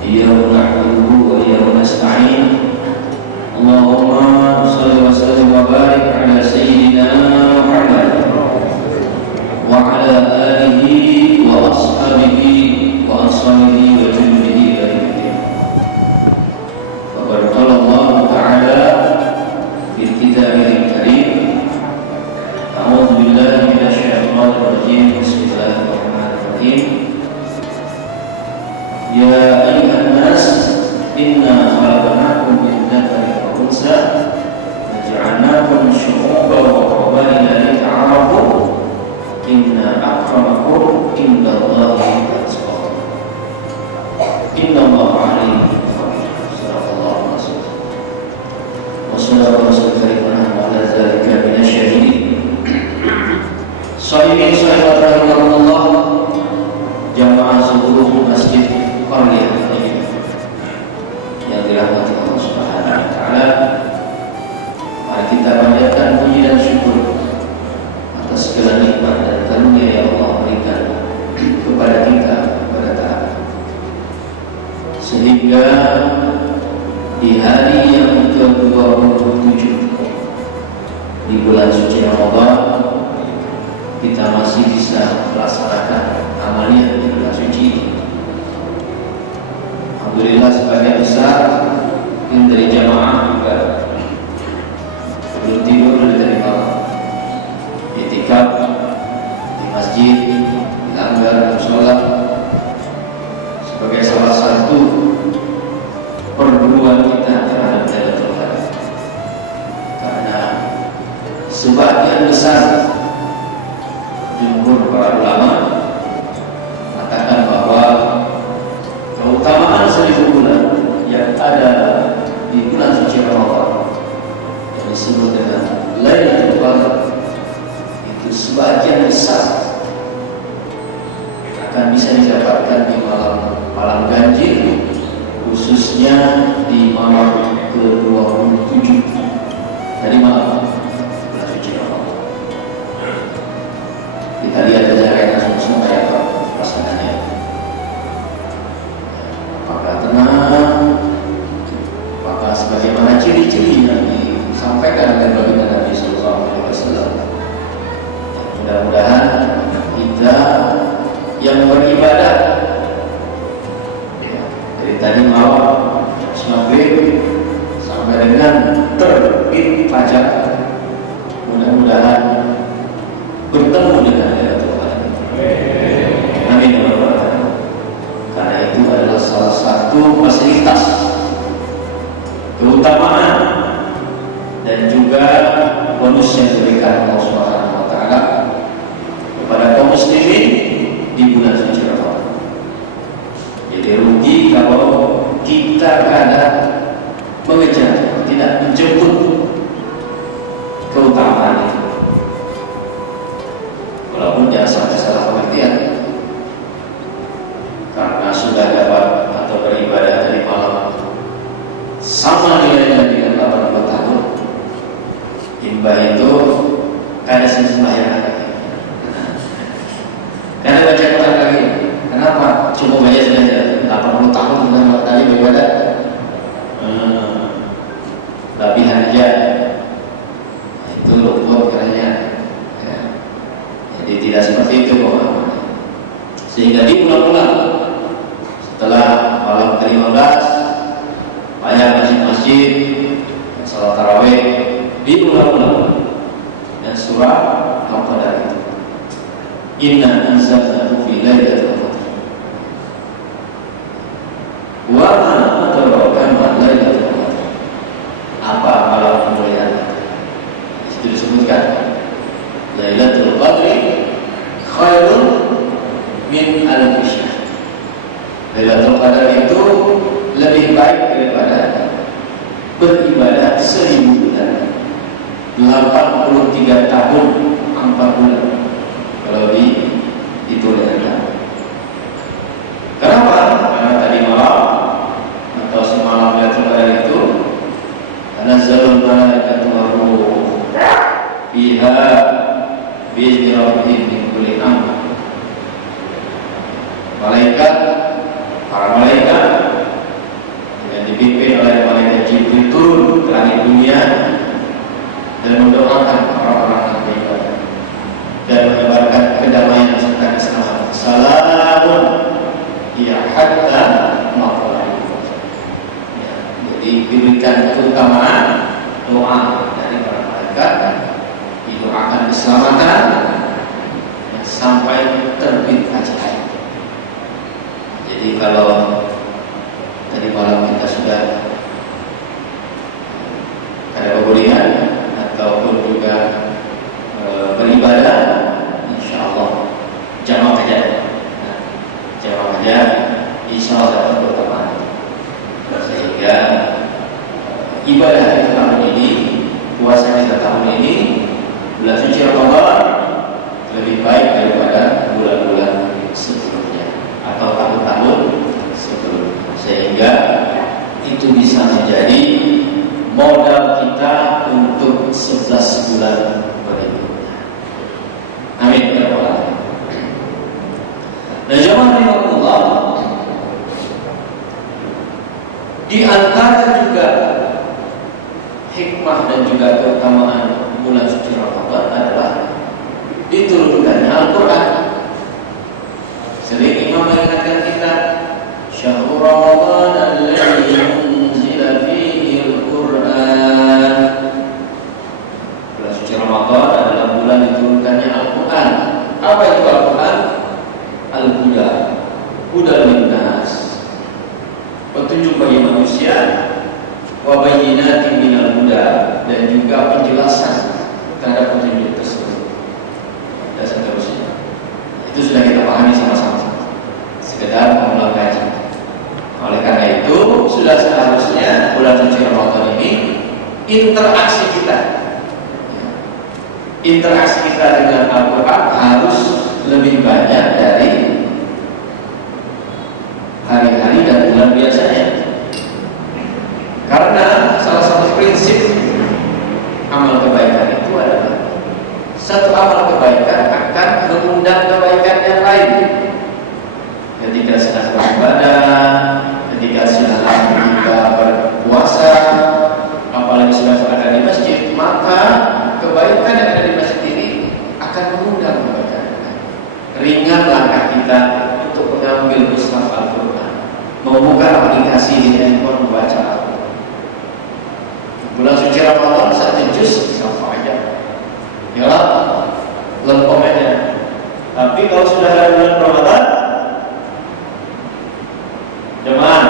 إياك نعبد وإياك نستعين اللهم صل وسلم وبارك على سيدنا محمد وعلى آله وأصحابه وأنصاره وجنده إلى يوم الدين. فقد قال الله تعالى في كتابه الكريم: أعوذ بالله من الشيطان الرجيم. بسم الله الرحمن الرحيم. يا أيها الناس إنا خلقناكم من ذكر وأنثى وجعلناكم شعوبا وقبائل لتعارفوا إن أكرمكم عند الله أتقاكم إن الله عليم خبير. صدق الله العظيم. وصدق رسول الله على ذلك من الشاهدين. Sahihin sahibat rahimahullah, jamaah seluruh masjid Qaryah yang dirahmati Allah Subhanahu wa taala. Mari kita panjatkan puji dan syukur atas segala nikmat dan karunia yang Allah berikan kepada kita, kepada taat, sehingga di hari yang ke-27 di bulan suci Ramadan kita masih bisa melaksanakan amaliyah di bulan suci ini. Alhamdulillah sebagian besar yang dari jamaah juga belum tidur dari malam, itikaf di masjid, di langgar, di sholat sebagai salah satu perburuan kita terhadap Lailatul Qadar. Karena sebagian besar jumhur para ulama mengatakan bahwa keutamaan 1000 bulan yang ada di bulan suci Ramadan yang disebut dengan Lailatul Qadar itu sebagian besar akan bisa didapatkan di malam ganjil, khususnya di malam ke-27 dari malam bulan suci Ramadan. Kita lihat saja reka semua kayak apa pelaksanaannya. Apakah tenang? Apakah sebagaimana ciri-ciri yang disampaikan oleh Baginda Nabi Sallallahu Alaihi Wasallam? Mudah-mudahan kita yang beribadah dari tadi malam maghrib sampai dengan terbit fajar, mudah-mudahan bertemu dengan Lailatul Qadar. Amin. Karena itu adalah salah satu fasilitas, keutamaan dan juga bonus yang diberikan Allah Subhanahu wa taala kepada kaum muslimin di bulan suci Ramadan. Jadi rugi kalau kita kadang mengejar, tidak menjemput keutamaan itu. Walaupun jangan sampai salah pengertian, karena sudah dapat atau beribadah dari malam sama nilainya dengan 80 tahun. Imbah itu kada sembahyang lagi. Karena baca Quran lagi. Kenapa? Cuma baca saja 80 tahun sudah tadi beribadah. Lebihan aja. Itu luput katanya. Jadi tidak seperti itu pemahamannya. Sehingga di bulan-bulan setelah malam ke-15 banyak masjid-masjid salat tarawih di bulan-bulan dan surah Al-Qadar itu. Inna anzalnahu fi lailatul qadar. Wa ma adraka ma lailatul qadar. Apa malam kemuliaan? Itu disebutkan Lailatul Qadri khairun min alfi syahr. Lailatul Qadar itu lebih baik daripada beribadah 1000 bulan, 83 tahun 4 bulan kalau itu dengan. Kenapa? Karena tadi malam atau semalam Lailatul Qadar itu tanazzalul malaikatu war-ruh fiha bi'izni rabbihim min kulli amr. Para malaikat dan mendoakan orang-orang yang beribadah dan menyebarkan kedamaian serta keselamatan. Salamun ya hatta maqalah. Ya, jadi diberikan keutamaan doa dari para malaikat, didoakan keselamatan ya, sampai terbit fajar. Jadi kalau tadi malam kita sudah ada kemudian ataupun juga beribadah, insya Allah jamaah saja, insya Allah dapat keutamaan. Sehingga ibadah kita tahun ini, puasa kita tahun ini, bulan suci Ramadan lebih baik daripada bulan-bulan sebelumnya atau tahun-tahun sebelumnya, sehingga itu bisa menjadi modal kita untuk 11 bulan berikutnya. Amin ya rabbal alamin. Nah, jemaah rahimakumullah, di antara juga hikmah dan juga keutamaan bulan suci Ramadan adalah diturunkannya Al-Quran. Sering Imam mengingatkan kita, Syahrul Ramadan alladzi unzila fihi Al-Quran. Bulan suci Ramadan adalah bulan diturunkannya Al-Quran. Apa itu Al-Quran? Al-Huda, Huda linnas, petunjuk bagi manusia, wa bayyinatin minal huda, dan juga penjelasan terhadap petunjuk tersebut dan seterusnya. Itu sudah kita pahami sama-sama, sekedar mengulang kaji. Oleh karena itu sudah seharusnya bulan suci Ramadan ini interaksi kita dengan Al-Quran harus lebih banyak dari hari-hari dan bulan biasanya. Karena salah satu prinsip amal kebaikan itu adalah satu amal kebaikan akan mengundang kebaikan yang lain. Ketika sedang beribadah, ketika sedang kita berpuasa, apalagi sudah berada di masjid, maka kebaikan yang ada di masjid ini akan mengundang kebaikan. Ringan langkah kita untuk mengambil mushaf Al-Quran, membuka aplikasi di handphone membaca Al-Quran. Bulan suci Ramadan 1 juz sama aja, ya lengkomennya. Tapi kalau sudah ada bulan Ramadan, jemaah,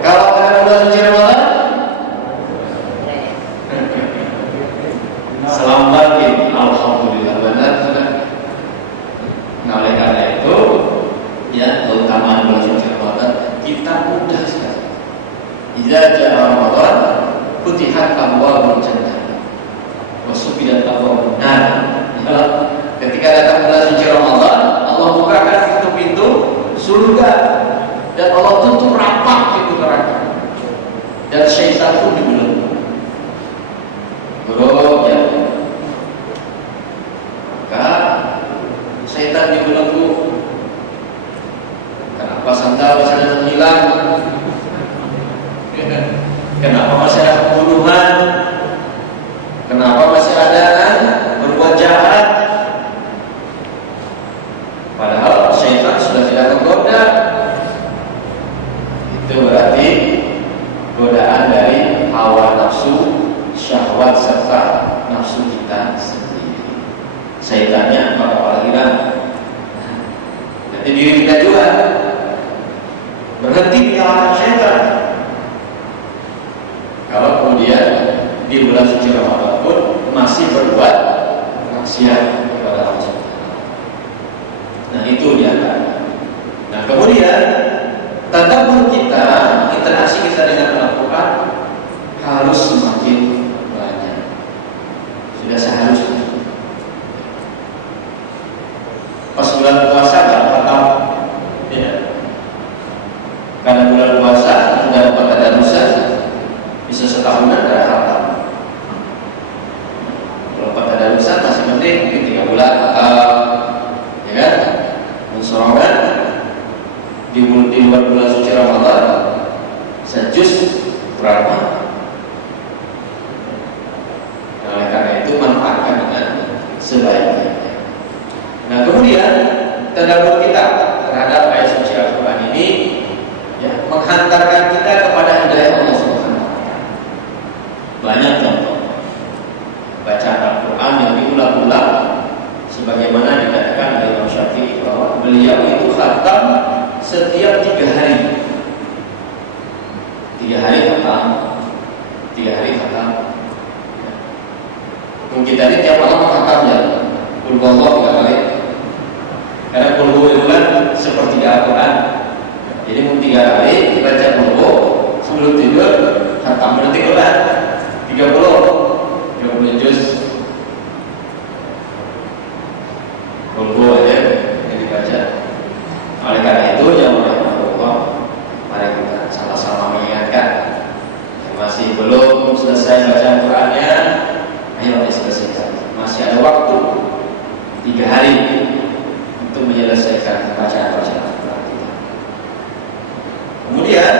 kalau ada bulan suci Ramadan, selamat pagi, alhamdulillah, benar sudah. Nah, oleh karena itu, ya, keutamaan bulan suci Ramadan kita mudah sekali. Idza jaa Ramadan, futihat abwaabul jannah wa sufidat abwaabun nar. Ketika datang bulan suci Ramadan, Allah bukakan pintu-pintu surga dan Allah tutup rapat pintu neraka. Dan syaitan pun dibelenggu. Bro, ya. Maka syaitan dibelenggu. Kenapa sandal masih hilang? Kenapa masih ada pembunuhan? Kenapa masih ada berbuat jahat? Padahal syaitan sudah tidak menggoda. Itu berarti godaan dari hawa nafsu, syahwat serta nafsu kita sendiri. Syaitannya apalagi kan? Nanti diri kita juga berhenti menyalahkan syaitan. Kalau kemudian di bulan suci Ramadan pun masih berbuat maksiat kepada Allah. Nah, itu dia. Nah, kemudian tadabbur kita, interaksi kita dengan Al-Quran harus semakin banyak. Sudah seharusnya. Pas bulan puasa nggak khatam, ya. Karena bulan puasa sudah dapat tadarusan, bisa setahunan ada khatam. Kalau pada tadarusan masih penting mungkin 3 bulan khatam, ya kan? Mensorongan di luar bulan suci Ramadan sejus berapa? mengantarkan kita kepada hidayah Allah Subhanahu wa taala. Banyak contoh bacaan Al-Qur'an yang diulang-ulang sebagaimana dikatakan oleh Imam Syafi'i bahwa beliau itu khatam setiap 3 hari. 3 hari khatam. 3 hari khatam. Kita ini tiap malam khatam ya. Qul huwallahu 3 kali. Karena qul huwa itu kan seperti Al-Qur'an. Jadi mau 3 kali dibaca qul huwa sebelum tidur khatam berarti Quran 30 juz. Qul huwa aja yang dibaca. Oleh karena itu yang rahmatullah, mari kita sama-sama mengingatkan yang masih belum selesai baca Qurannya, ayo diselesaikan. Masih ada waktu 3 hari untuk menyelesaikan bacaan-bacaan Quran kita. Kemudian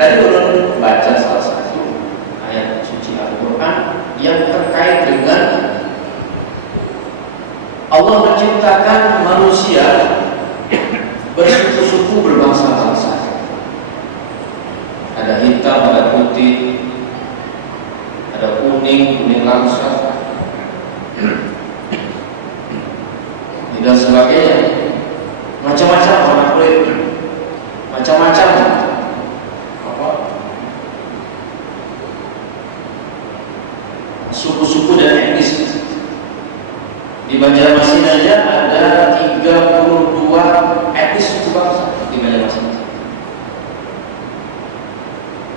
tadi belum baca salah satu ayat suci Al-Quran yang terkait dengan Allah menciptakan manusia bersuku-suku, berbangsa-bangsa. Ada hitam, ada putih, ada kuning langsat, dan sebagainya. Macam-macam warna kulit, macam-macam suku-suku dan etnis. Di Banjarmasin aja ada 32 etnis suku bangsa di Banjarmasin.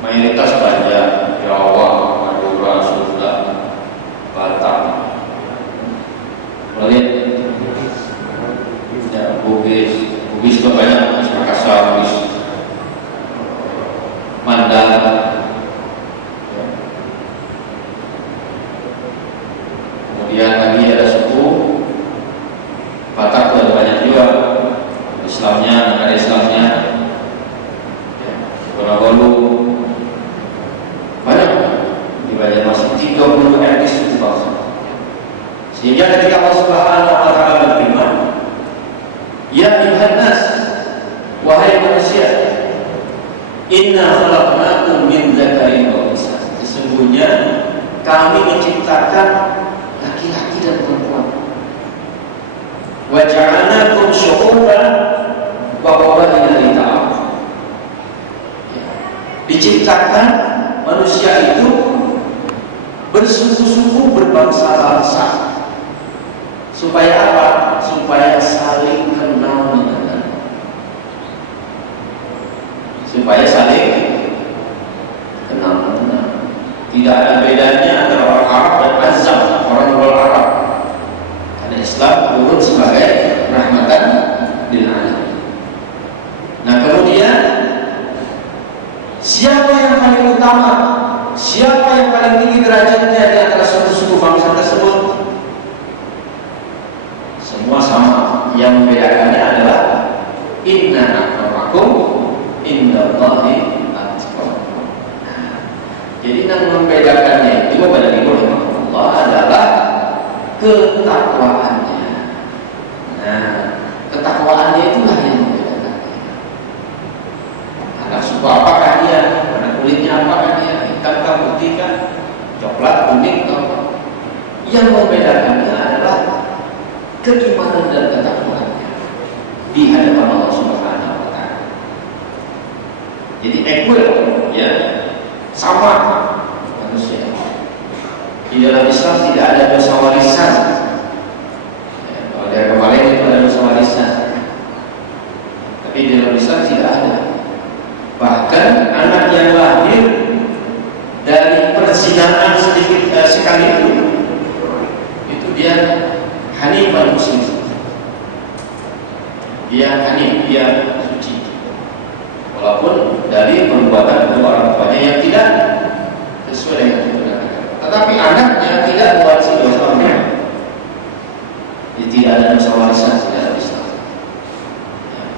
Mayoritas Banjar, Jawa, Madura, Sunda, Batak, Melihat ya, Bugis juga banyak, Makassar, Bugis, Mandar. Kemudian lagi ada suku Batak, ada banyak juga Islamnya, ada Islamnya, Bonogolu, banyak di Banjarmasin 30 etnis suku bangsa. Sehingga ketika Allah Subhanahu wa taala berfirman, ya ayuhan nas, wahai manusia, inna khalaqnakum min dzakarin wa unsa. Sesungguhnya kami menciptakan laki-laki dan perempuan. Wa ja'alnakum syu'uban wa qabaila lita'arafu. Diciptakan manusia itu bersuku-suku, berbangsa-bangsa. Supaya apa? Supaya saling kenal mengenal. Supaya saling kenal mengenal. Tidak ada bedanya antara orang Arab dan Azam, orang luar Arab. Karena Islam turun sebagai rahmatan lil alamin. Nah, kemudian siapa yang paling utama? Siapa yang paling tinggi derajatnya di antara suku-suku bangsa tersebut? Semua sama. Yang membedakannya adalah inna akramakum indallahi atqakum. Jadi yang membedakannya itu pada Allah adalah ketakwaannya. Nah, ketakwaannya itulah yang membedakannya. Anak suku apakah dia? Warna kulitnya apakah dia? Hitam kah, putih kah, coklat, kuning kah? Yang membedakannya adalah keimanan dan ketakwaannya di hadapan Allah Subhanahu wa taala. Jadi equal, ya, sama manusia. Di dalam Islam tidak ada dosa warisan. Ya, kalau dari kemarin itu ada dosa warisan, tapi di dalam Islam tidak ada. Bahkan anak yang lahir dari perzinahan sedikit sekali itu dia hanifan muslim. Dia hanif, dia suci. Walaupun dari perbuatan kedua orang tuanya yang tidak sesuai dengan tuntunan. Tetapi anaknya tidak mewarisi dosa orang. Jadi tidak ada dosa warisan di dalam Islam.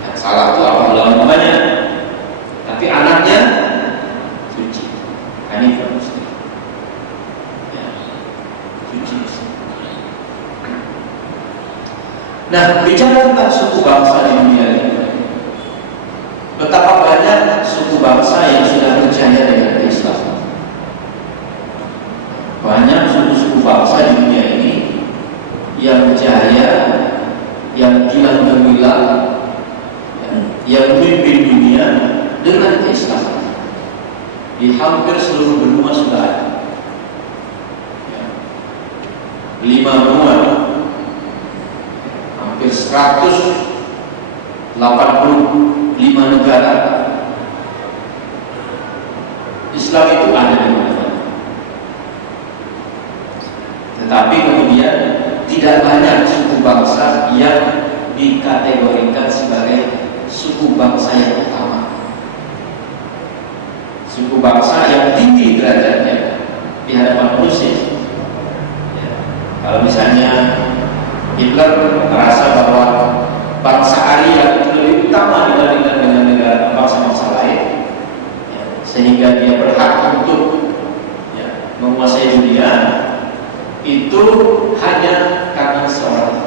Yang salah itu apa dalam namanya? Tapi anaknya suci, hanifan muslim. Ya, suci muslim. Nah, bicara tentang suku bangsa di dunia ini, betapa banyak suku bangsa yang sudah berjaya dengan keislaman. Banyak suku-suku bangsa di dunia ini yang berjaya, yang kilang gemilang, yang memimpin dunia dengan keislaman. Di hampir seluruh benua sudah ada. 5 benua, hampir 185 negara Islam itu ada di mana-mana. Tetapi kemudian tidak banyak suku bangsa yang dikategorikan sebagai suku bangsa yang utama, suku bangsa yang tinggi derajatnya di hadapan manusia. Kalau misalnya Hitler merasa bahwa bangsa Arya itu lebih utama dibandingkan dengan negara bangsa-bangsa lain, sehingga dia berhak untuk menguasai dunia, itu hanya karena seorang.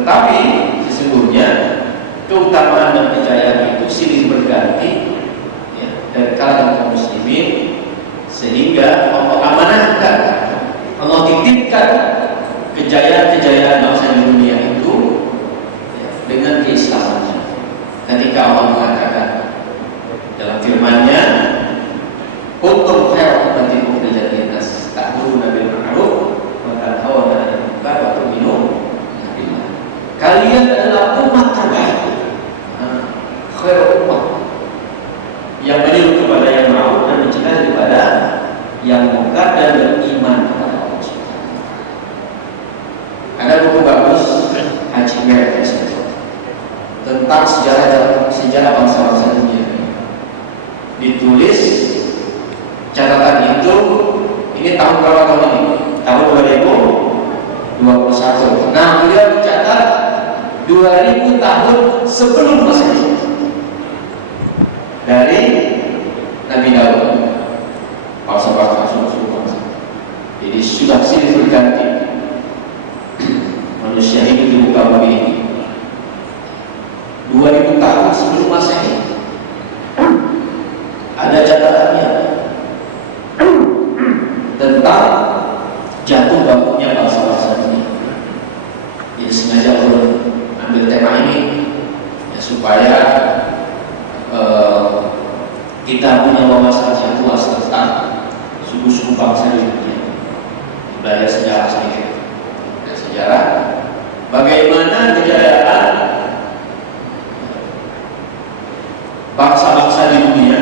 Tetapi sesungguhnya keutamaan dan kejayaan itu silih berganti dari kalangan kaum muslimin, sehingga Allah amanahkan, Allah titipkan kejayaan-kejayaan bangsa di dunia itu dengan keislamannya. Ketika Allah mengatakan dalam firman-Nya, "Kuntum khairu ummatin ukhrijat lin-nas ta'muruna bil ma'ruf wa tanhauna 'anil munkar wa tu'minuna billah." Kalian adalah umat terbaik, khairu ummah, yang menyeru kepada yang ma'ruf dan mencegah daripada yang munkar dan beriman kepada Allah. Ada buku bagus Haji Mer tentang sejarah bangsa-bangsa dunia. Ditulis catatan itu, ini tahun berapa tahun ini? Tahun 2021. Nah, beliau mencatat 2000 tahun sebelum Masehi dari Nabi Daud, bangsa-bangsa, suku-suku bangsa. Jadi sudah silih berganti manusia hidup di muka bumi ini. 2000 tahun sebelum Masehi ada catatannya tentang jatuh bangunnya bangsa-bangsa ini. Jadi sengaja aku ambil tema ini supaya kita punya wawasan yang luas tentang suku-suku bangsa di dunia. Belajar sejarah sedikit. Sejarah bagaimana kejayaan bangsa-bangsa di dunia,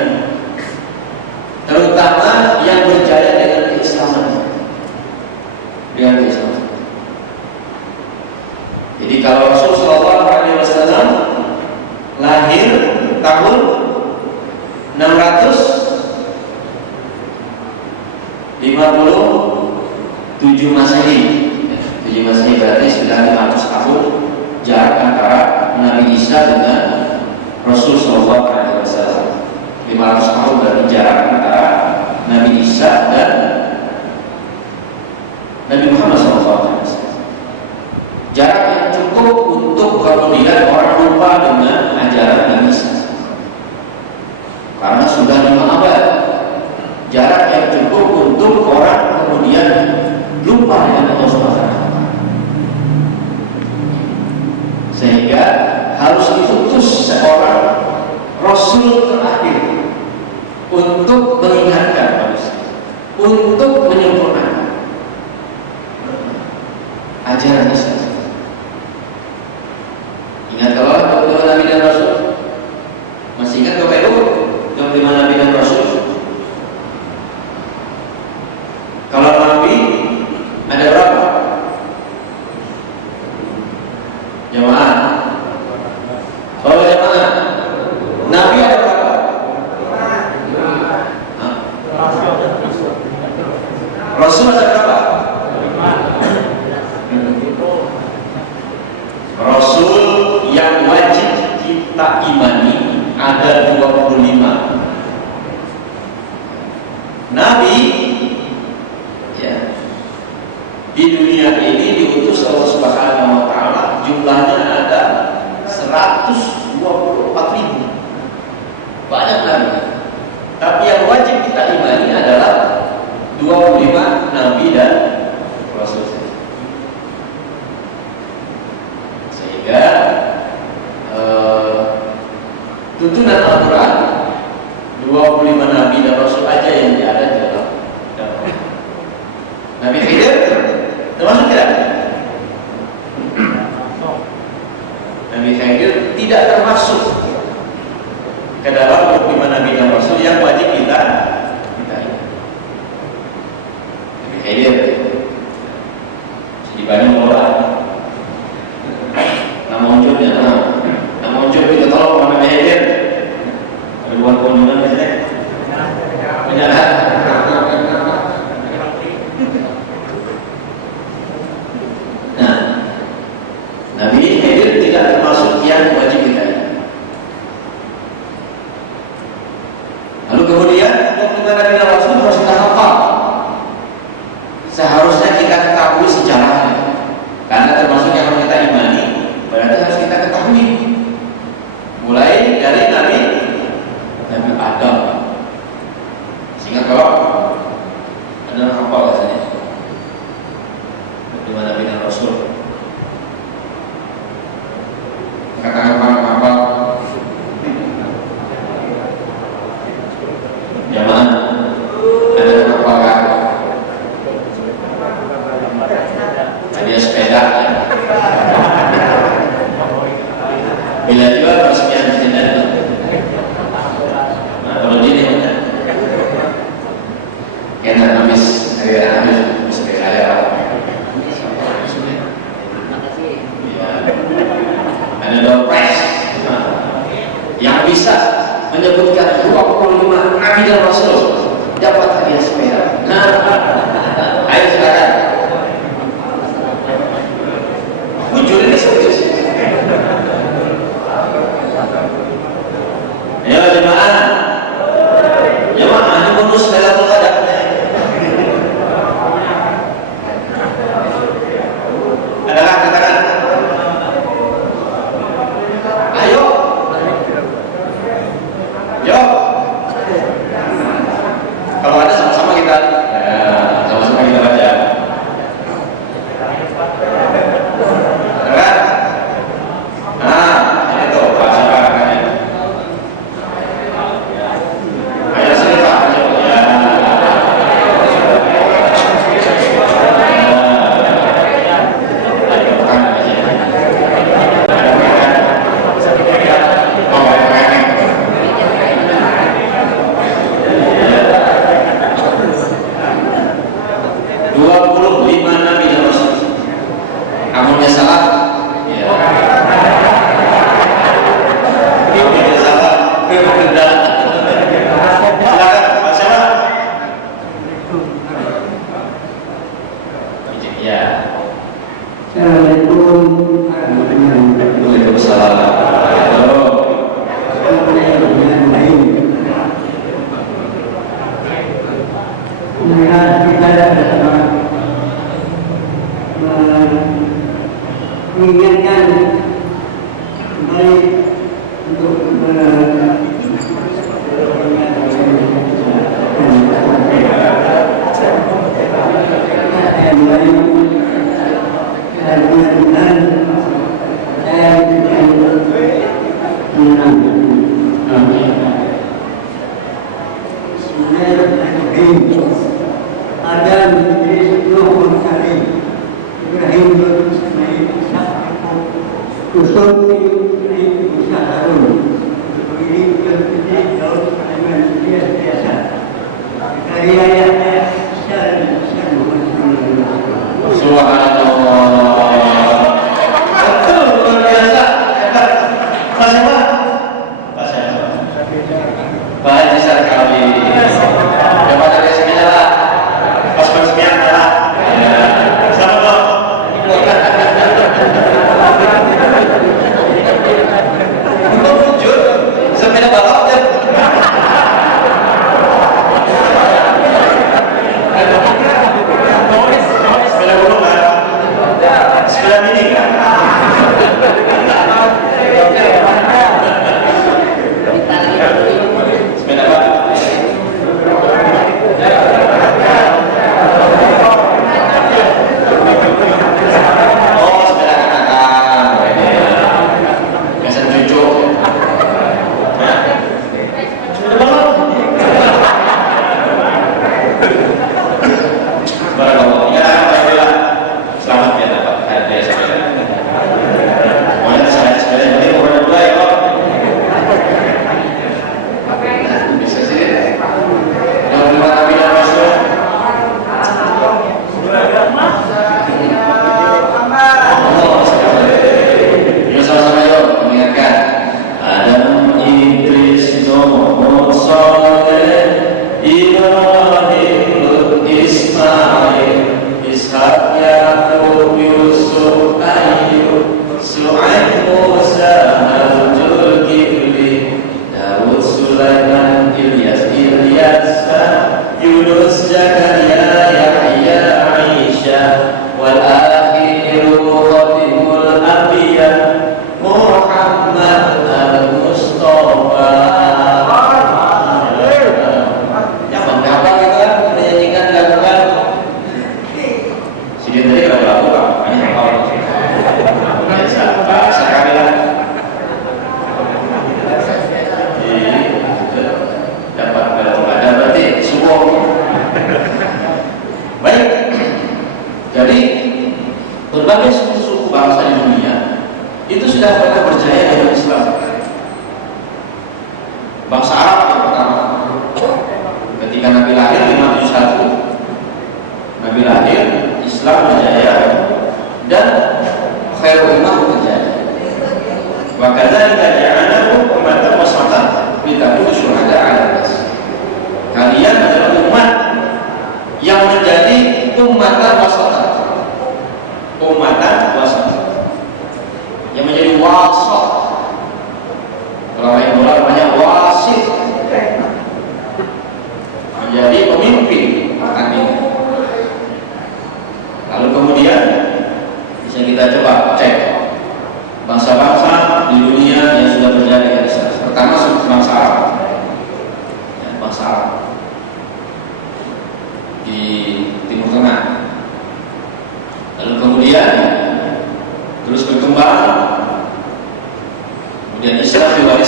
terutama yang berjaya dengan keislaman. Jadi kalau Rasulullah SAW lahir tahun 657 Masehi. 7 Masehi berarti sudah 500 tahun jarak antara Nabi Isa dengan Rasul Sallallahu Alaihi Wasallam. 500 tahun berarti jarak antara Nabi Isa dan Nabi Muhammad Sallallahu Alaihi Wasallam. Jarak yang cukup untuk kemudian orang lupa dengan ajaran Nabi Isa, karena sudah 5 abad. Jarak yang cukup untuk orang kemudian lupa dengan Allah Subhanahu wa Ta'ala, sehingga harus diutus seorang Rasul terakhir untuk mengingatkan manusia, untuk menyempurnakan ajaran Islam. Ingat kalau Nabi dan Rasul, masih ingat Bapak Ibu yang 5 Nabi dan Rasul? Kalau Nabi ada berapa? Jamaah. Kalau jamaah, Nabi ada berapa? Rasul ada berapa? Rasul yang wajib kita imani ada 25. Nabi di dunia ini diutus Allah Subhanahu wa Ta'ala, jumlahnya ada 124.000. banyak nabi. Tapi yang wajib kita imani adalah 25 nabi dan rasul. Sehingga tuntunan Al-Quran 25 nabi dan rasul aja yang ada di dalam Nabi Khidir termasuk tidak? Nabi Khidir tidak termasuk ke dalam 25 nabi dan rasul yang wajib kita ingat. Nabi Khidir dibanding orang nama unjuknya, nama unjuk itu tolong Nabi Khidir ada buat kunjungan ke sini penyarat. Nah, Nabi Khidir tidak termasuk yang wajib kita ingat. Lalu kemudian 25 nabi dan rasul harus kita hafal. Seharusnya kita ketahui sejarahnya, karena termasuk yang harus kita imani, berarti harus kita ketahui. Mulai dari Nabi Adam, sehingga kalau ada hafal rasanya 25 nabi dan rasul, katakan hafal jamaah ada hafal kan? Hadiah sepeda. Bila juga peresmian sepeda itu. Nah, kalau ini benar. Kena habis sepeda ya. Ada door prize yang bisa menyebutkan 25 nabi dan rasul dapat hadiah sepeda. Nah, ayo silakan. Jujur ini serius. Ya jemaah, ini bonus Lailatul Qadar. Adakah katakan? Ayo, yo. Kalau ada sama-sama kita, sama-sama kita baca. mengingatkan baik untuk Adam Idris Nuh Salim Ibrahim Ismail Usut Musa Harun Ini Kementerian Daud Sulaiman biasa karya Subhanallah. Betul, luar biasa. Pak siapa? Pak siapa? Pak Haji sekali. Dapat dari semuanya lah. Pas semuanya lah. Sama dong. Untuk wujud sepeda balap dan sepeda gunung kan? Sepeda mini kan?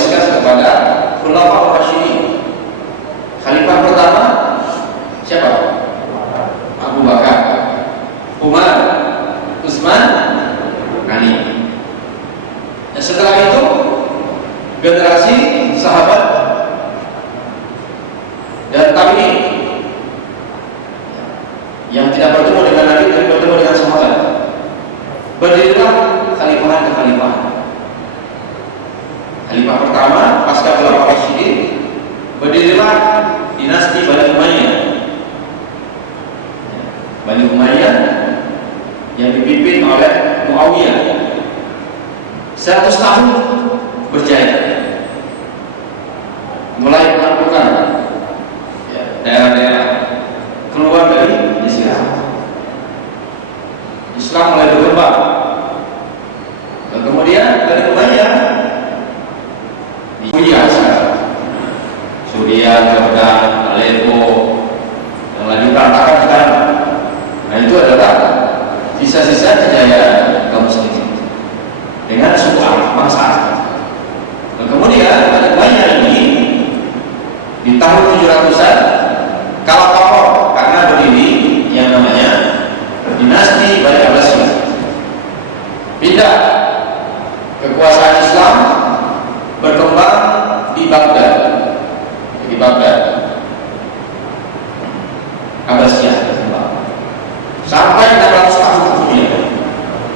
diwariskan kepada Khulafaur Rasyidin. Khalifah pertama siapa? Abu Bakar, Umar, Utsman, Ali. Dan setelah itu generasi sahabat dan tabi'in yang tidak bertemu dengan Nabi tapi bertemu dengan sahabat. Berdirilah khalifahan ke khalifahan. Khalifah pertama pasca Khulafaur Rasyidin, berdirilah dinasti Bani Umayyah. Bani Umayyah yang dipimpin oleh Muawiyah 100 tahun berjaya, mulai menaklukkan daerah-daerah keluar dari Islam. Islam mulai berkembang. Dan kemudian Bani Umayyah di Suriah, Jordan, Aleppo, yang lagi berantakan sekarang. Nah, itu adalah sisa-sisa kejayaan kaum muslimin dengan suku Arab, bangsa Arab. Dan kemudian Bani Umayyah ini di tahun 700-an kalah pokok karena berdiri yang namanya dinasti Bani Abbasiyah. Pindah kekuasaan Islam berkembang di Baghdad. Di Baghdad Abbasiyah berkembang sampai 600 tahun kemudian.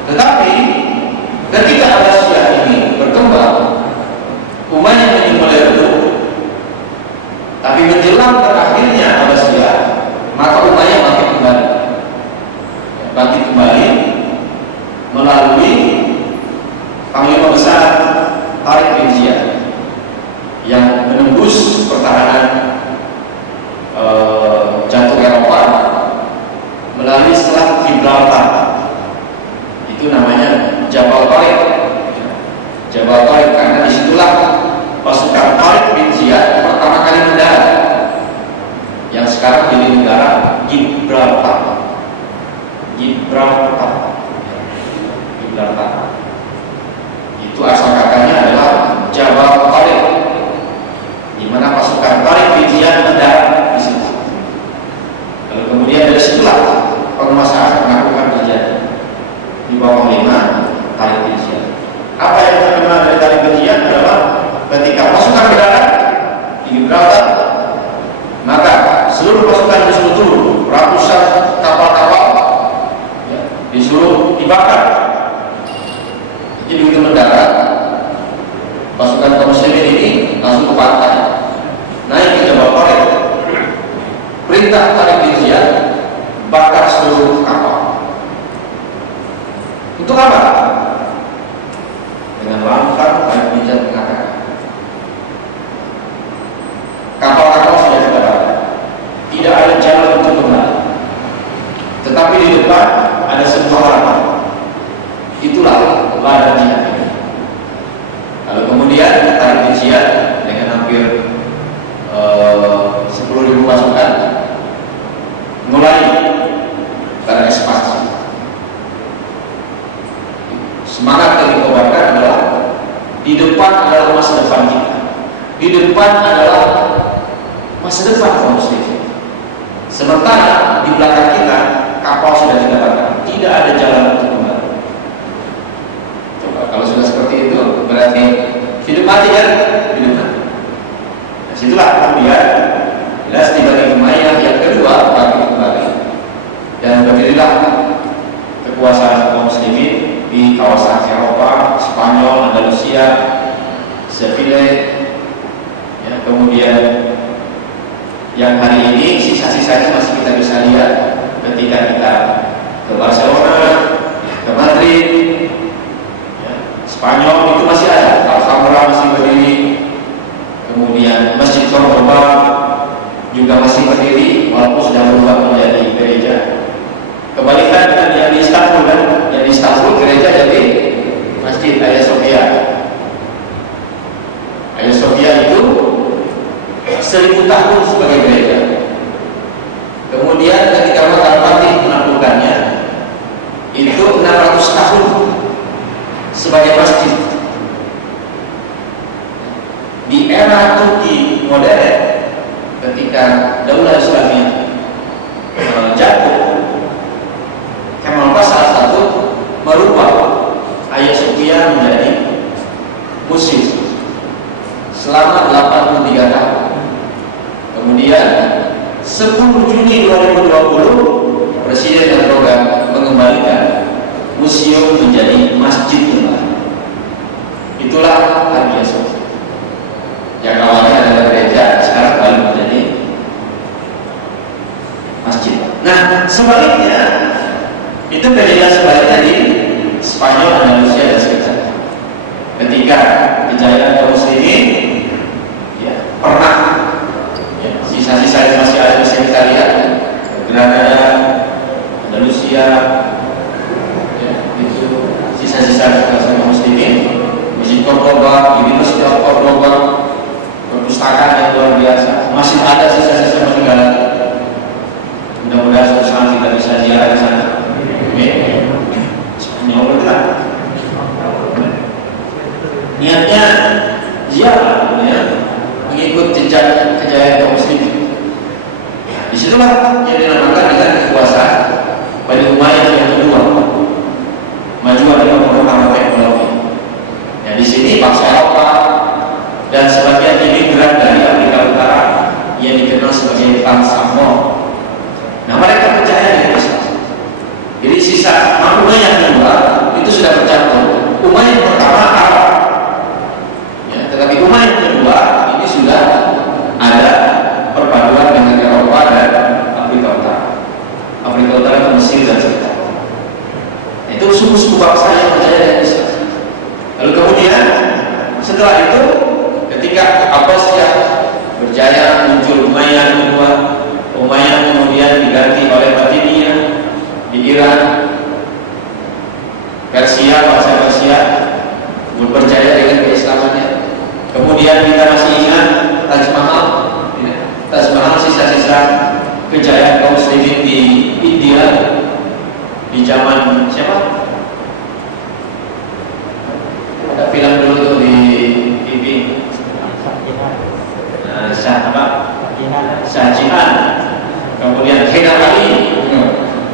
Tetapi ketika Abbasiyah ini berkembang, Umayyah ini mulai redup. Tapi menjelang terakhirnya Abbasiyah, maka Umayyah bangkit kembali melalui panglima besar Tariq bin Ziyad yang menembus pertahanan jantung Eropa melalui Selat Gibraltar. Itu namanya Jabal Tariq. Jabal Tariq karena disitulah pasukan Tariq bin Ziyad pertama kali mendarat, yang sekarang jadi negara Gibraltar. Gibraltar itu asal katanya adalah Jabal Tariq, di mana pasukan Tariq bin Ziyad mendarat di situ. Lalu kemudian dari situlah penguasaan penaklukan terjadi di bawah lima Tariq bin Ziyad. Apa yang terkenal dari Tariq bin Ziyad adalah ketika pasukan mendarat di Gibraltar, maka seluruh pasukan disuruh turun, ratusan kapal-kapal disuruh dibakar. Jadi begitu mendarat, pasukan kaum muslimin ini langsung ke pantai, naik ke Jabal Tariq. Perintah Tariq bin Ziyad, bakar seluruh kapal. Untuk apa? Dengan lantang Tariq bin Ziyad mengatakan, kapal-kapal sudah kita bakar, tidak ada jalan untuk kembali, tetapi di depan ada sebuah harapan. Itulah ladang jihad ini. Lalu kemudian Tariq bin Ziyad dengan hampir 10.000 pasukan mulai berekspansi. Semangat yang dikobarkan adalah di depan adalah masa depan kita, di depan adalah masa depan kaum muslimin. Sementara di belakang kita kapal sudah kita bakar, tidak ada jalan untuk kembali. Coba kalau sudah seperti itu berarti hidup mati kan? Hidup mati. Nah, situlah kemudian dinasti Bani Umayyah yang kedua bangkit kembali dan berdirilah kekuasaan kaum muslimin di kawasan Eropa, Spanyol, Andalusia, Seville, ya, kemudian yang hari ini sisa-sisanya masih kita bisa lihat ketika kita ke Barcelona, ke Madrid, ya, Spanyol itu masih ada, Alhambra masih berdiri, kemudian Masjid Cordoba juga masih berdiri walaupun sudah berubah menjadi gereja. Kebalikan dengan yang di Istanbul kan, yang di Istanbul gereja jadi Masjid Hagia Sophia. Hagia Sophia itu 1000 tahun sebagai gereja. Kemudian ketika Muhammad Al-Fatih menaklukkannya itu 600 tahun sebagai masjid. di era Turki modern ketika Daulah Islamiyah jatuh, Kemal Paşa salah satu merubah Hagia Sophia menjadi museum selama 83 tahun. Kemudian 10 Juni 2020 Presiden Erdogan mengembalikan museum menjadi masjid kembali. Itulah Hagia Sophia yang awalnya adalah gereja, sekarang kembali menjadi masjid. Nah, sebaliknya itu kejadian sebaliknya di Spanyol, Andalusia dan sekitarnya. Ketika kejayaan kaum muslimin ya, pernah ya, sisa-sisa masih ada di sekitar ya, Granada, Andalusia, ya, itu sisa-sisa kaum muslimin. Masjid Cordoba, University of Cordoba, perpustakaan yang luar biasa, masih ada sisa-sisa peninggalan. Mudah-mudahan suatu saat kita bisa ziarah di sana. Spanyol bergerak. Niatnya ziarah, ya, mengikut jejak kejayaan kaum muslimin. Disitulah yang dinamakan dengan kekuasaan Bani Umayyah yang kedua, maju adalah menggunakan teknologi. Ya, di sini bangsa Eropa dan sebagian imigran dari Afrika Utara yang dikenal sebagai Bangsamoro. Nah, mereka percaya dengan Islam. Jadi sisa Umayyah yang kedua itu sudah bercampur. Umayyah yang pertama Arab, ya, tetapi Umayyah yang kedua ini sudah ada perpaduan dengan Eropa dan Afrika Utara. Afrika Utara itu Mesir dan sekitarnya. Itu suku-suku bangsa yang percaya dengan Islam. Lalu kemudian setelah itu ketika Abbasiyah berjaya muncul Umayyah kedua, Umayyah kemudian diganti oleh Fatimiyah di Iran, Persia, bangsa Persia berjaya dengan keislamannya. Kemudian kita masih ingat Taj Mahal, Taj Mahal sisa-sisa kejayaan kaum muslimin di India di zaman siapa? Ada film dulu tuh di TV. Shah Jahan, kemudian Haider Ali.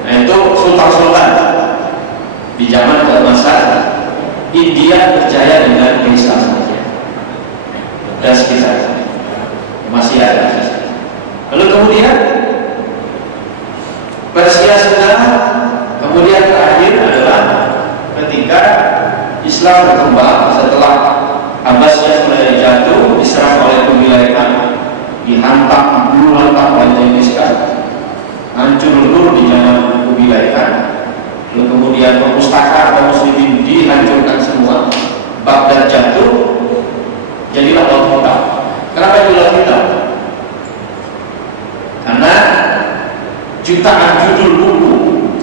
Nah, itu sultan-sultan di zaman masa India berjaya dengan keislamannya dan sekitarnya masih ada. Lalu kemudian Persia sudah, kemudian terakhir adalah ketika Islam berkembang setelah Abbasiyah mulai jatuh, diserang oleh kewilayahan, dihantam oleh Genghis Khan, hancur lebur di zaman kewilayahan. Lalu kemudian perpustakaan kaum muslimin dihancurkan semua, Baghdad jatuh, jadilah Laut Hitam. Kenapa itu Laut Hitam? Karena jutaan judul buku,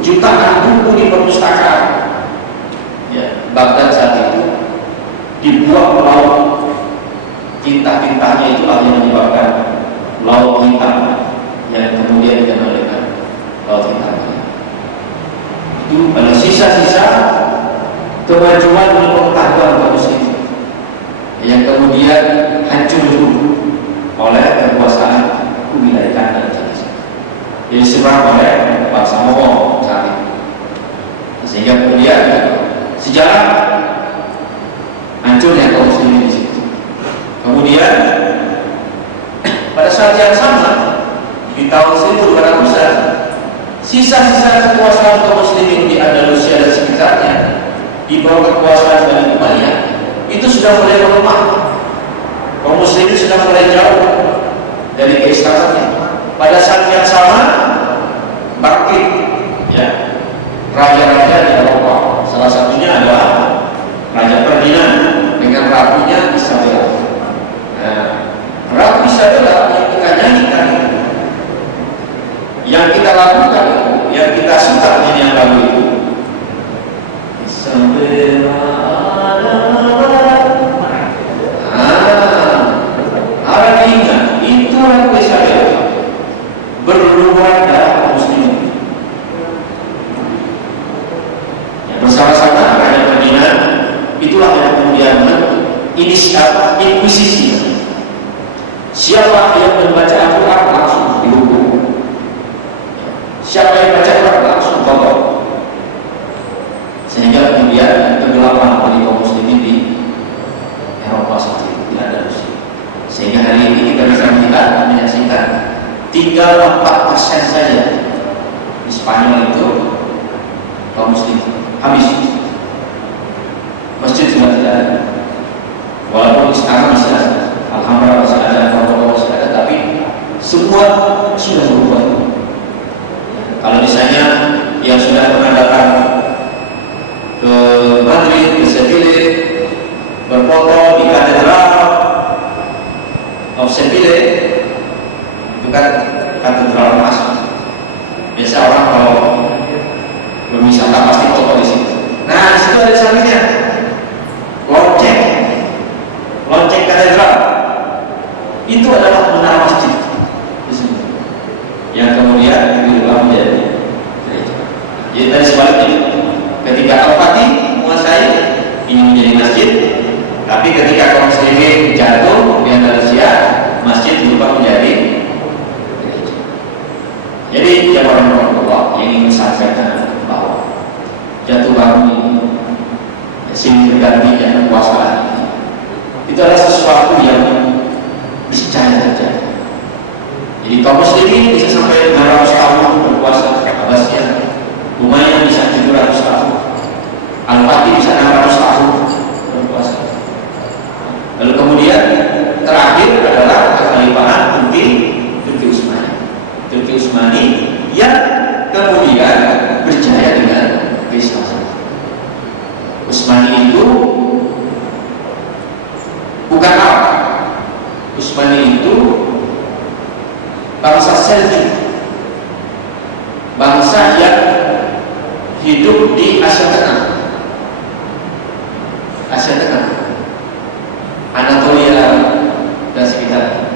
jutaan buku di perpustakaan ya, Baghdad saat itu dibuang laut, tinta-tintanya itu yang menyebabkan Laut Hitam yang kemudian dikenal dengan Laut Hitam. Itu pada sisa-sisa kemajuan dan pengetahuan kaum muslimin yang kemudian hancur oleh kekuasaan kewilayahan dan jahiliyah. Jadi diserang oleh Bangsamoro saat itu. Sehingga kemudian sejarah hancurnya kaum muslimin di situ. Kemudian pada saat yang sama di tahun 1200-an sisa-sisa kekuasaan kaum muslimin di Andalusia dan sekitarnya di bawah kekuasaan Bani Umayyah itu sudah mulai melemah. Kaum muslimin sudah mulai jauh dari keislamannya. Pada saat yang sama bangkit ya raja-raja di Eropa. Salah satunya adalah Raja Ferdinand dengan ratunya Isabella. Nah, Ratu Isabella yang kita nyanyikan itu, yang kita lakukan itu, yang kita suka nyanyi yang lagu itu, Isabella Arabinya itu lagu Isabella berlumuran Siapa yang membaca Al-Quran langsung dihukum. Siapa yang baca Al-Quran langsung kotor. Sehingga kemudian kegelapan bagi kaum muslimin di Eropa seperti itu, di Andalusia. Sehingga hari ini kita bisa melihat dan menyaksikan tinggal 4% saja di Spanyol itu kaum muslim habis. Masjid sudah tidak ada. Walaupun sekarang masih ada, alhamdulillah masih ada, protokol masih ada, tapi semua sudah berubah. Kalau misalnya yang sudah pernah datang ke Madrid, ke Seville, berfoto di Katedral of Seville, itu kan katedral emas. Biasa orang kalau berwisata pasti foto di situ. Nah, di situ ada sampingnya lonceng katedral. Itu adalah menara masjid di sini, yang kemudian diubah menjadi gereja. Jadi tadi sebaliknya, ketika Al-Fatih menguasai, ini menjadi masjid, tapi ketika kaum muslimin jatuh di Andalusia, masjid berubah menjadi gereja. Jadi jamaah Allah yang ingin sampaikan bahwa jatuh bangun ini, silih bergantinya kekuasaan ini, itu adalah sesuatu yang niscaya terjadi. Jadi kaum muslimin bisa sampai 500 tahun berkuasa, Abbasiyah, Umayyah bisa 700 tahun, Al-Fatih bisa 600 tahun berkuasa. Lalu kemudian terakhir adalah kekhalifahan Turki Utsmani. Turki Utsmani yang kemudian berjaya dengan Islam. Utsmani itu bukan Arab. Utsmani itu bangsa Seljuk, bangsa yang hidup di Asia Tengah, Anatolia dan sekitarnya.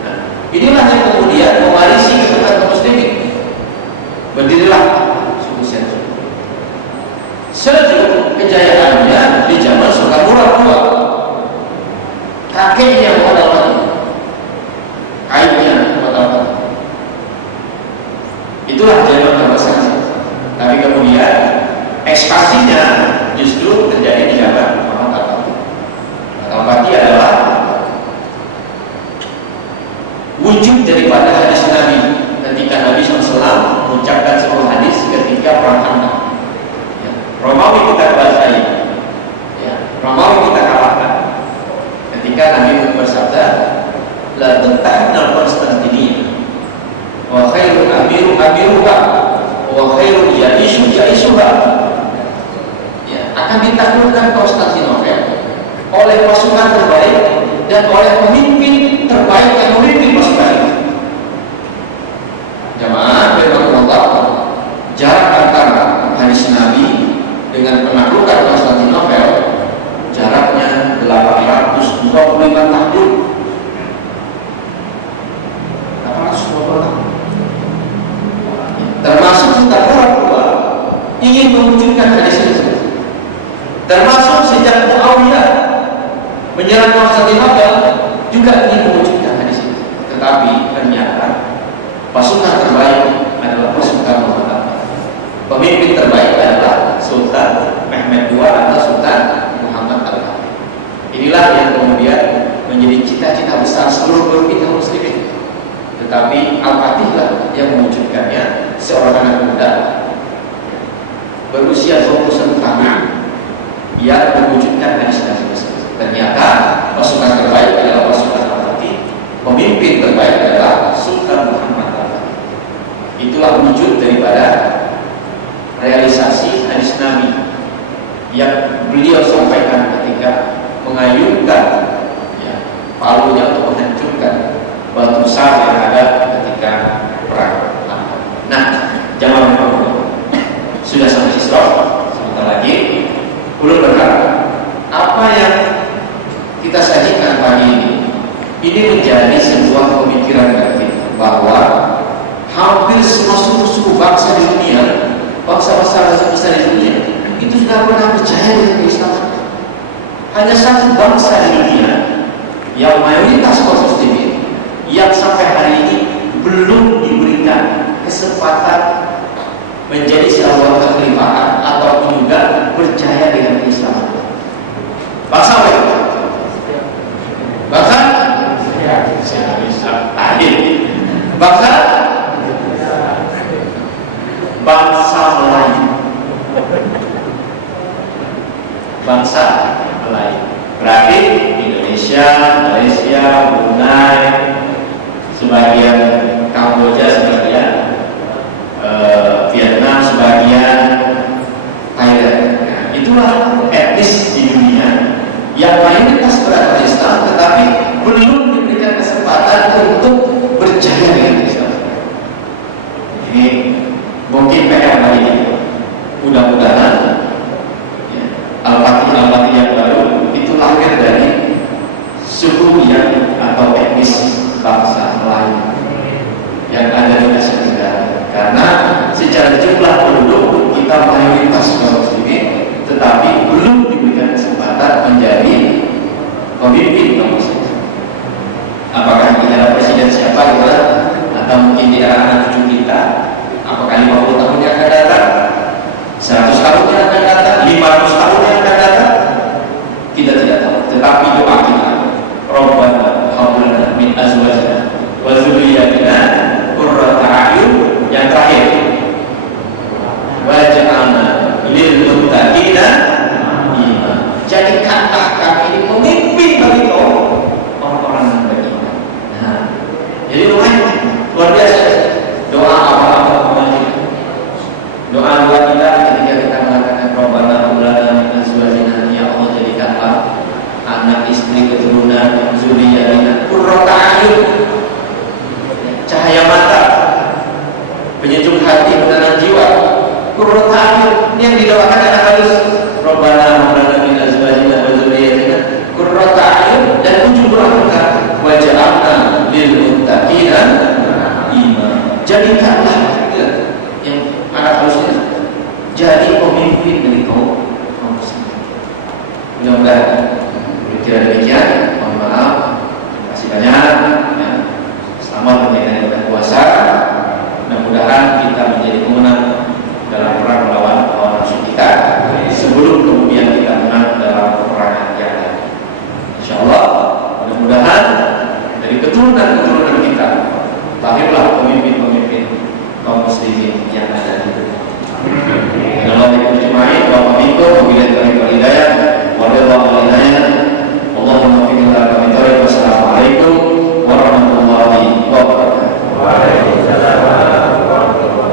Nah, inilah yang kemudian mewarisi keturunan kaum muslimin. Berdirilah suku Seljuk. Seljuk kejayaannya di zaman Sultan Murad II. Kakeknya Muhammad, ayahnya Muhammad. Itulah zaman kekuasaan. Tapi kemudian ekspansinya justru terjadi di zaman Muhammad Al-Fatih. Al-Fatih adalah wujud daripada hadis Nabi ketika Nabi SAW mengucapkan sebuah hadis ketika perang Khandaq. Romawi kita kuasai, Romawi kita kalahkan. Ketika Nabi bersabda, la tahtahna Konstantinia, wa khairul amiru amiruha, wa khairul jaisuha. Akan ditaklukkan Konstantinopel oleh pasukan terbaik dan oleh pemimpin terbaik yang memimpin pasukan itu. Jamaah Allah, jarak antara hadis Nabi dengan penaklukan Konstantinopel jaraknya 825 tahun. 825 tahun. Termasuk Sultan Murad II ingin mewujudkan hadis itu. Termasuk sejak Muawiyah menyerang Konstantinopel juga ingin mewujudkan hadis itu. Tetapi ternyata pasukan terbaik adalah pasukan Muhammad. Pemimpin terbaik adalah Sultan Mehmed II atau Sultan Muhammad Al-Fatih. Inilah yang kemudian menjadi cita-cita besar seluruh kita muslimin. Tetapi Al-Fatih lah yang mewujudkannya, seorang anak muda berusia 21 tahun yang mewujudkan hadis Nabi. Ternyata pasukan terbaik adalah pasukan Al-Fatih, pemimpin terbaik adalah Sultan Muhammad Al-Fatih. Itulah wujud daripada realisasi hadis Nabi yang beliau sampaikan ketika mengayunkan palunya untuk menghancurkan batu besar yang ada ketika perang. Nah, jangan lupa sudah sampai Isra, sebentar lagi. Ulun berharap apa yang kita sajikan pagi ini menjadi sebuah pemikiran kita bahwa hampir semua suku-suku bangsa di dunia, bangsa-bangsa besar di dunia itu sudah pernah percaya dengan keislaman. Hanya satu bangsa di dunia yang mayoritas kaum muslimin yang sampai hari ini belum diberikan kesempatan menjadi sebuah kekhalifahan ataupun juga percaya dengan Islam. Bangsa apa itu? Bangsa? Akhir. Bangsa? Bangsa Melayu. Bangsa Melayu. Berarti Indonesia, Malaysia, Brunei, sebagian Kamboja, sebagian Vietnam, sebagian Thailand. Nah, itulah etnis di dunia yang mayoritas beragama Islam tetapi belum diberikan kesempatan untuk berjaya dengan Islam. Ini mungkin PR bagi kita. Mudah-mudahan ya, Al-Fatih yang baru itu lahir dari suku yang atau etnis bangsa Melayu yang ada di Asia Tenggara. Karena secara jumlah penduduk kita mayoritas kaum muslimin, tetapi belum diberikan kesempatan menjadi pemimpin kaum muslimin. Apakah kita ada presiden siapa gitu, atau mungkin di anak cucu kita? Apakah 50 tahun yang akan datang? 100 tahun yang akan datang? 500 tahun yang akan datang? Kita tidak tahu. Tetapi doa kita, Rabbana hab lana min azwajina wa dzurriyyatina qurrata a'yun, yang terakhir, waj'alna lil muttaqina imama. Jadikanlah kami ini pemimpin bagi orang-orang yang beriman. Nah, jadi luar biasa doa apa-apa doa kita ketika kita mengatakan Rabbana hab lana min azwajina, ya Allah jadikanlah anak istri keturunan dzurriyyatina qurrata a'yun, cahaya mata, penyejuk hati, penenang jiwa. Qurrata a'yun yang didoakan anak halus, Rabbana hab lana min azwajina wa dzurriyyatina qurrata a'yun, dan ujung doa kita waj'alna lil muttaqina imama. Jadikanlah yang anak halusnya jadi pemimpin dari kaum muslimin. Mudah-mudahan. Kira demikian, mohon maaf, terima kasih banyak ya. Selamat menjalankan ibadah puasa. Mudah-mudahan kita menjadi pemenang dalam perang melawan nafsu kita sebelum kemudian kita menang dalam peperangan yang lain. InsyaAllah, mudah-mudahan dari keturunan-keturunan kita lahirlah pemimpin-pemimpin kaum muslimin yang ada di dunia. Dalam dikucumai, wabarakatuh, wabillahi hidayah, wabillahi Allahumma fiqhillah kami tarik. Wassalamualaikum warahmatullahi wabarakatuh. Waalaikumsalam warahmatullahi wabarakatuh.